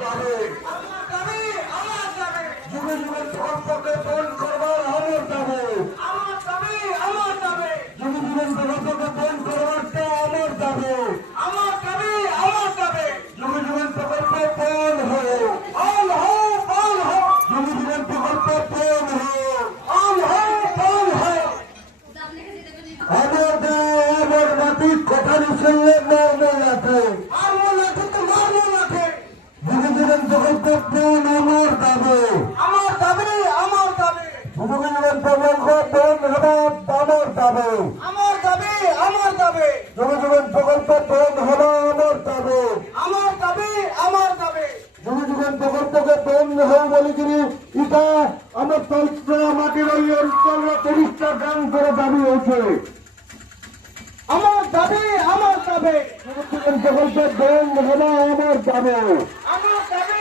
দাবি যুগে যুগে প্রকল্পকে পূরণ করবার আমার দাবি যুগে যুগে প্রকল্পকে পূরণ করবারটা আমার দাবি যুগে যুগে প্রকল্প পূরণ হোক যুগে যুগে প্রকল্প পূরণ হোক আমার মাটি কোঠারি সঙ্গে মারমল আছে যুগে যুগে প্রকল্প পূরণ আমার দাবি যুগে যুগে প্রকল্প পূরণ হবার আমার দাবি যুগে যুগে প্রকল্প পূরণ হবার আমার দাবি যুগে যুগে প্রকল্পকে পূরণ হোক বলে কিনি এটা আমার তন্ত্র মাটির ওই অঞ্চলে 30টা গ্রাম করে দাবি হয়েছে আমার দাবি যুগে যুগে প্রকল্প পূরণ হবার আমার দাবি আমার দাবি